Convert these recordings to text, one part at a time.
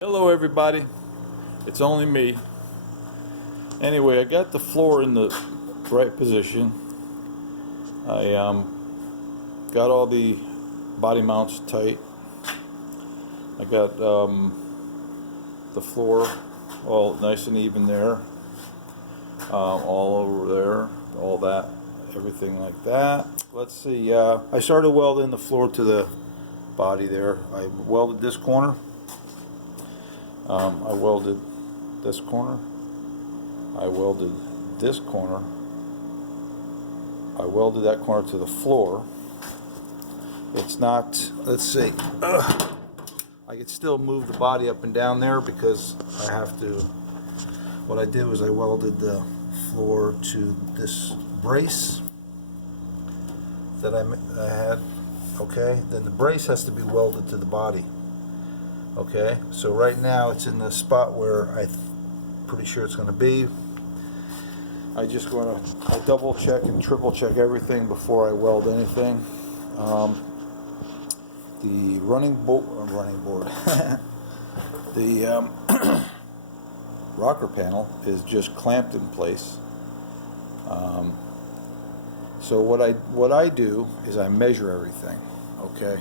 Hello everybody, it's only me. Anyway, I got the floor in the right position. I got all the body mounts tight. I got the floor all nice and even there, all over there, all that, everything like that. Let's see, I started welding the floor to the body there. I welded this corner. I welded this corner. I welded this corner. I welded that corner to the floor. It's not, let's see, I could still move the body up and down there because I have to. What I did was I welded the floor to this brace that I had, okay? Then the brace has to be welded to the body. Okay, so right now it's in the spot where I'm pretty sure it's going to be. I double check and triple check everything before I weld anything. The running board, the rocker panel is just clamped in place. So what I do is I measure everything. Okay.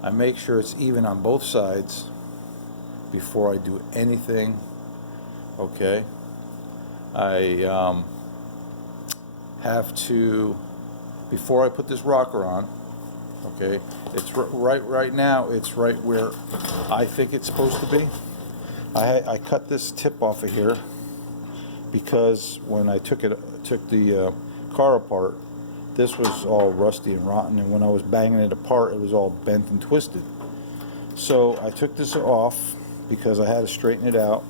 I make sure it's even on both sides before I do anything. Okay, I have to, before I put this rocker on. Okay, it's right now. It's right where I think it's supposed to be. I cut this tip off of here because when I took the car apart, this was all rusty and rotten, and when I was banging it apart, it was all bent and twisted. So I took this off because I had to straighten it out,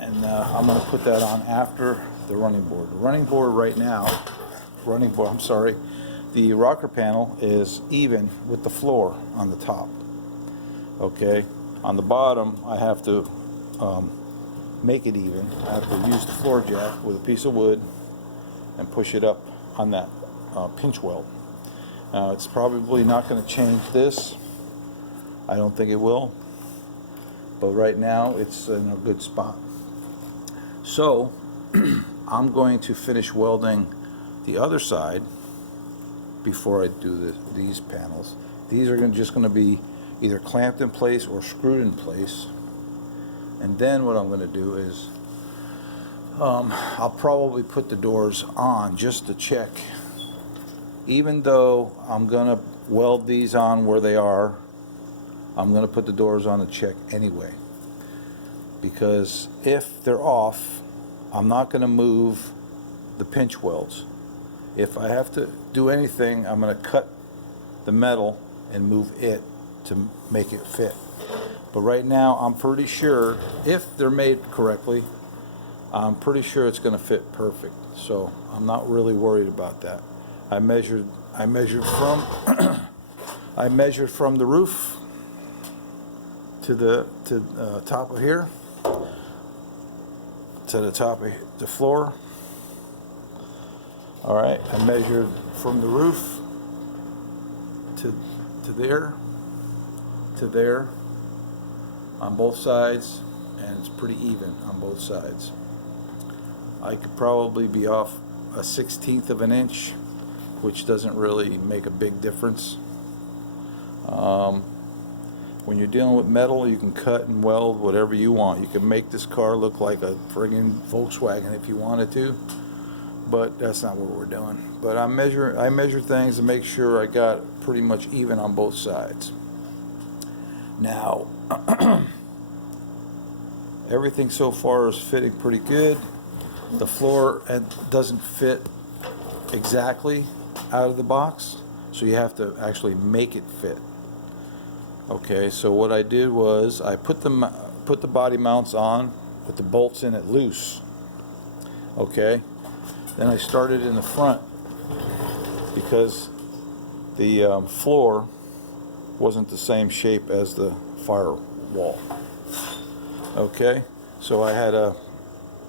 and I'm going to put that on after the running board. The running board right now, the rocker panel is even with the floor on the top. Okay, on the bottom I have to make it even. I have to use the floor jack with a piece of wood and push it up on that pinch weld. It's probably not going to change this. I don't think it will. But right now it's in a good spot. So I'm going to finish welding the other side before I do these panels. These are just going to be either clamped in place or screwed in place. And then what I'm going to do is I'll probably put the doors on just to check. Even though I'm going to weld these on where they are, I'm going to put the doors on to check anyway. Because if they're off, I'm not going to move the pinch welds. If I have to do anything, I'm going to cut the metal and move it to make it fit. But right now, I'm pretty sure, if they're made correctly, I'm pretty sure it's going to fit perfect. So I'm not really worried about that. I measured from I measured from the roof to the top of here to the top of the floor. All right, I measured from the roof to there to there on both sides, and it's pretty even on both sides. I could probably be off a 1/16 of an inch, which doesn't really make a big difference. When you're dealing with metal, you can cut and weld whatever you want. You can make this car look like a friggin' Volkswagen if you wanted to, but that's not what we're doing. But I measure things to make sure I got pretty much even on both sides. Now, everything so far is fitting pretty good. The floor doesn't fit exactly out of the box, so you have to actually make it fit. Okay, so what I did was I put the body mounts on with the bolts in it loose. Okay, then I started in the front because the floor wasn't the same shape as the firewall. Okay, so I had to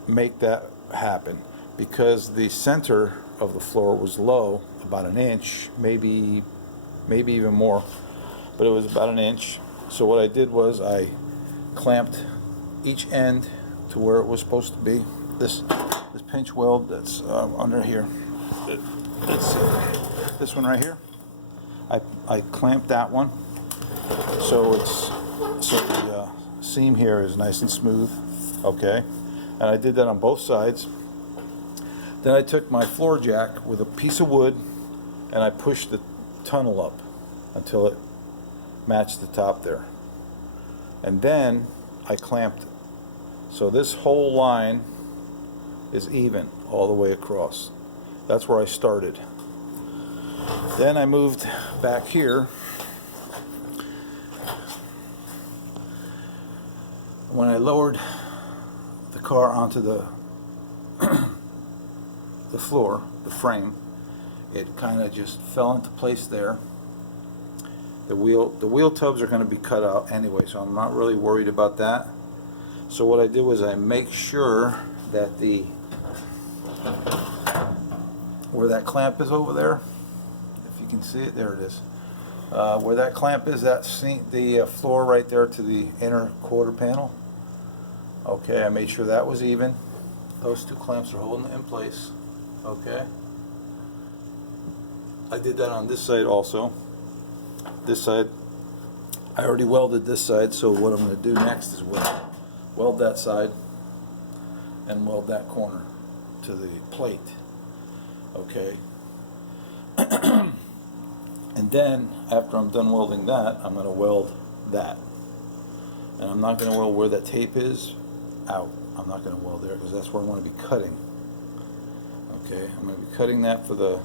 make that happen because the center of the floor was low, about an inch, maybe even more, but it was about an inch. So what I did was I clamped each end to where it was supposed to be. This pinch weld that's under here. Let's see, this one right here. I clamped that one so the seam here is nice and smooth. Okay, and I did that on both sides. Then I took my floor jack with a piece of wood and I pushed the tunnel up until it matched the top there. And then I clamped. So this whole line is even all the way across. That's where I started. Then I moved back here. When I lowered the car onto the floor, the frame, it kind of just fell into place there. The wheel tubs are going to be cut out anyway, so I'm not really worried about that. So what I did was I make sure that where that clamp is over there, if you can see it, there it is. Where that clamp is, that's the floor right there to the inner quarter panel. Okay, I made sure that was even. Those two clamps are holding it in place. Okay. I did that on this side also. This side, I already welded this side, so what I'm going to do next is weld that side and weld that corner to the plate. Okay. And then after I'm done welding that, I'm going to weld that. And I'm not going to weld where that tape is out. I'm not going to weld there because that's where I'm going to be cutting. Okay, I'm going to be cutting that for the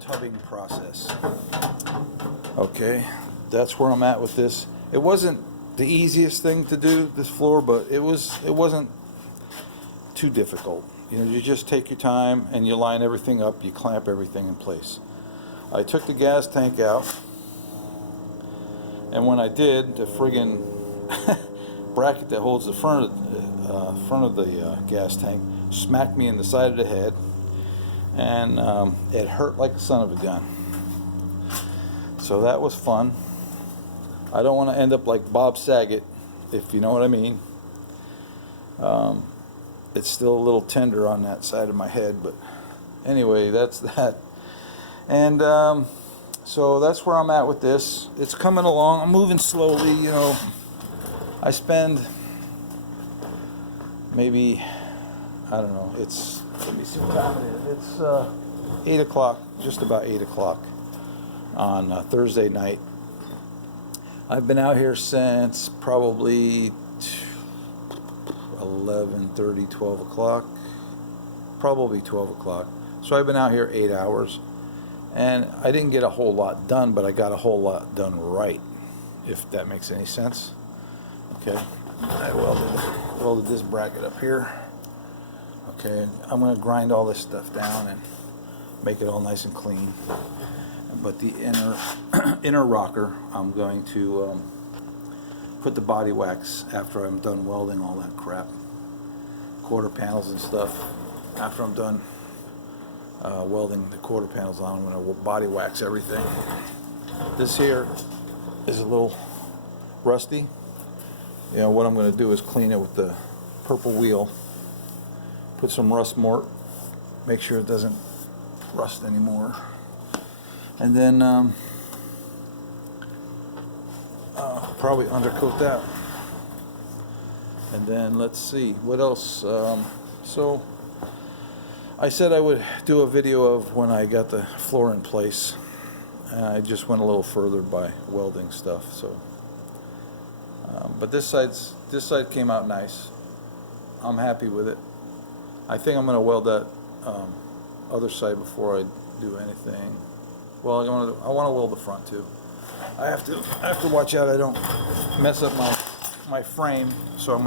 tubbing process. Okay, that's where I'm at with this. It wasn't the easiest thing to do, this floor, but it wasn't too difficult. You know, you just take your time and you line everything up, you clamp everything in place. I took the gas tank out, and when I did, the friggin' bracket that holds the front of the gas tank smacked me in the side of the head, and it hurt like the son of a gun. So that was fun. I don't want to end up like Bob Saget, if you know what I mean. It's still a little tender on that side of my head, but anyway, that's that. And so that's where I'm at with this. It's coming along. I'm moving slowly, you know. I spend maybe, I don't know, it's, let me see what time it is. It's 8 o'clock, just about 8 o'clock on Thursday night. I've been out here since probably 11:30, 12 o'clock, probably 12 o'clock. So I've been out here 8 hours, and I didn't get a whole lot done, but I got a whole lot done right, if that makes any sense. Okay, I welded this bracket up here. Okay, I'm going to grind all this stuff down and make it all nice and clean. But the inner rocker, I'm going to put the body wax after I'm done welding all that crap, quarter panels and stuff. After I'm done welding the quarter panels on, I'm going to body wax everything. This here is a little rusty. You know, what I'm going to do is clean it with the purple wheel, put some rust mort, make sure it doesn't rust anymore, and then probably undercoat that. And then let's see what else. So I said I would do a video of when I got the floor in place. I just went a little further by welding stuff. So, but this side came out nice. I'm happy with it. I think I'm going to weld that other side before I do anything. Well, I want to weld the front too. I have to watch out I don't mess up my frame. So I'm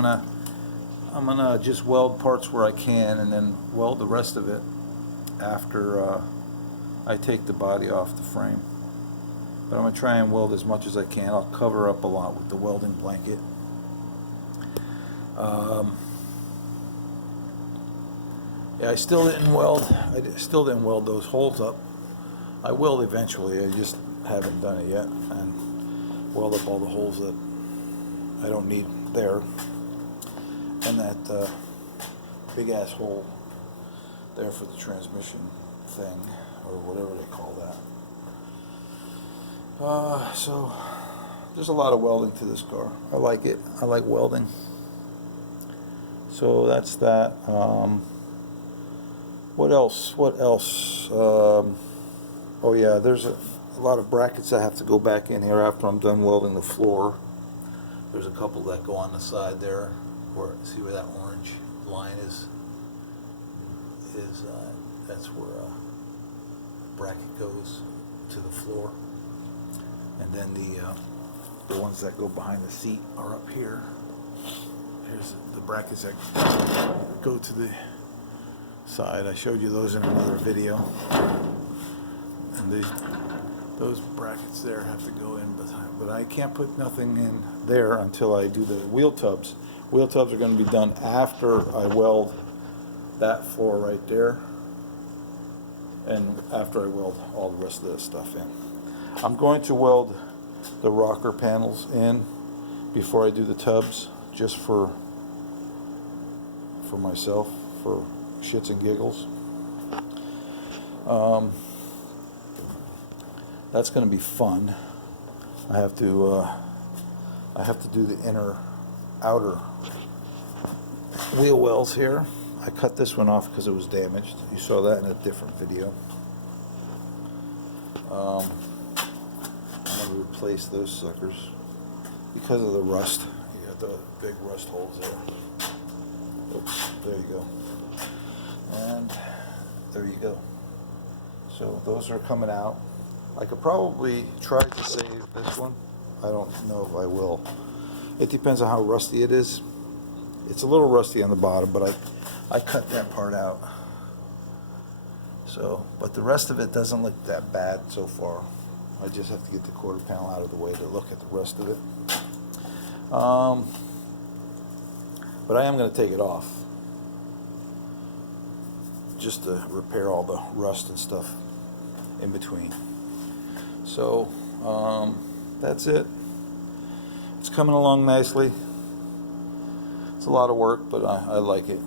gonna just weld parts where I can, and then weld the rest of it after I take the body off the frame. But I'm gonna try and weld as much as I can. I'll cover up a lot with the welding blanket. Yeah, I still didn't weld those holes up. I will eventually. I just haven't done it yet, and weld up all the holes that I don't need there, and that big ass hole there for the transmission thing, or whatever they call that. So there's a lot of welding to this car. I like it. I like welding. So that's that. What else? What else? Oh yeah, there's a lot of brackets that have to go back in here after I'm done welding the floor. There's a couple that go on the side there. Where, see where that orange line is? That's where a bracket goes to the floor. And then the ones that go behind the seat are up here. Here's the brackets that go to the side. I showed you those in another video. And those brackets there have to go in, but I can't put nothing in there until I do the wheel tubs. Wheel tubs are going to be done after I weld that floor right there, and after I weld all the rest of this stuff in. I'm going to weld the rocker panels in before I do the tubs, just for myself, for shits and giggles. That's going to be fun. I have to do the outer wheel wells here. I cut this one off because it was damaged. You saw that in a different video. I'm going to replace those suckers because of the rust. You got the big rust holes there. Oops, there you go. And there you go. So those are coming out. I could probably try to save this one. I don't know if I will. It depends on how rusty it is. It's a little rusty on the bottom, but I cut that part out. So, but the rest of it doesn't look that bad so far. I just have to get the quarter panel out of the way to look at the rest of it. But I am going to take it off, just to repair all the rust and stuff in between. So that's it. It's coming along nicely. It's a lot of work, but I like it.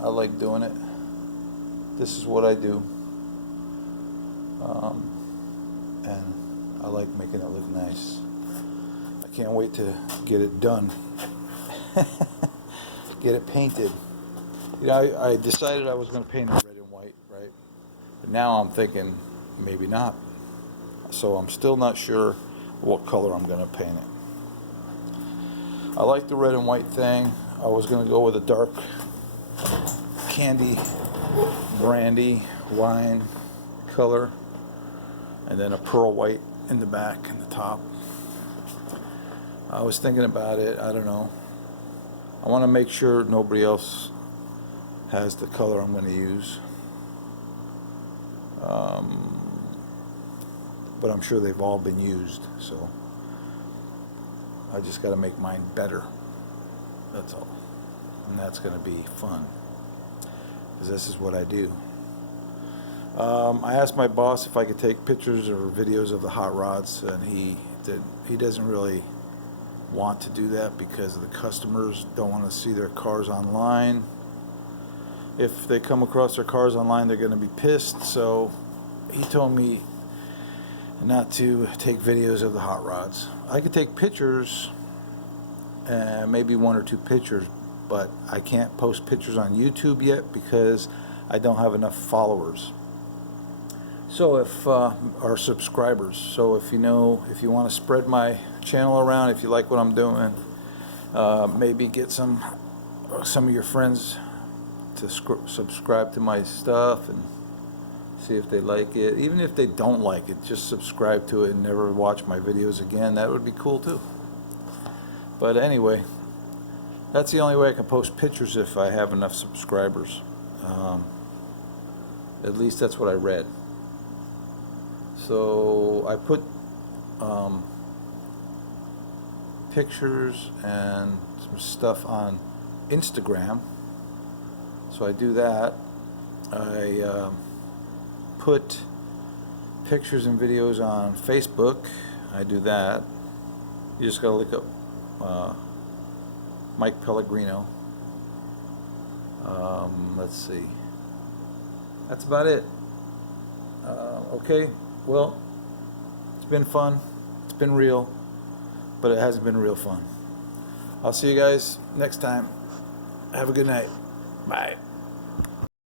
I like doing it. This is what I do. And I like making it look nice. I can't wait to get it done. Get it painted. You know, I decided I was going to paint it red and white, right? But now I'm thinking maybe not. So I'm still not sure what color I'm going to paint it. I like the red and white thing. I was going to go with a dark candy brandy wine color, and then a pearl white in the back and the top. I was thinking about it. I don't know. I want to make sure nobody else has the color I'm going to use. But I'm sure they've all been used, so I just got to make mine better. That's all. And that's going to be fun, because this is what I do. I asked my boss if I could take pictures or videos of the hot rods, and he doesn't really want to do that because the customers don't want to see their cars online. If they come across their cars online, they're going to be pissed. So he told me not to take videos of the hot rods. I could take pictures, maybe one or two pictures, but I can't post pictures on YouTube yet because I don't have enough followers. So if our subscribers, so if you want to spread my channel around, if you like what I'm doing, maybe get some of your friends to subscribe to my stuff and see if they like it. Even if they don't like it, just subscribe to it and never watch my videos again. That would be cool too. But anyway, that's the only way I can post pictures, if I have enough subscribers. At least that's what I read. So I put pictures and some stuff on Instagram. So I do that. I put pictures and videos on Facebook. I do that. You just gotta look up Mike Pellegrino. Let's see. That's about it. Okay, well, it's been fun. It's been real, but it hasn't been real fun. I'll see you guys next time. Have a good night. Bye.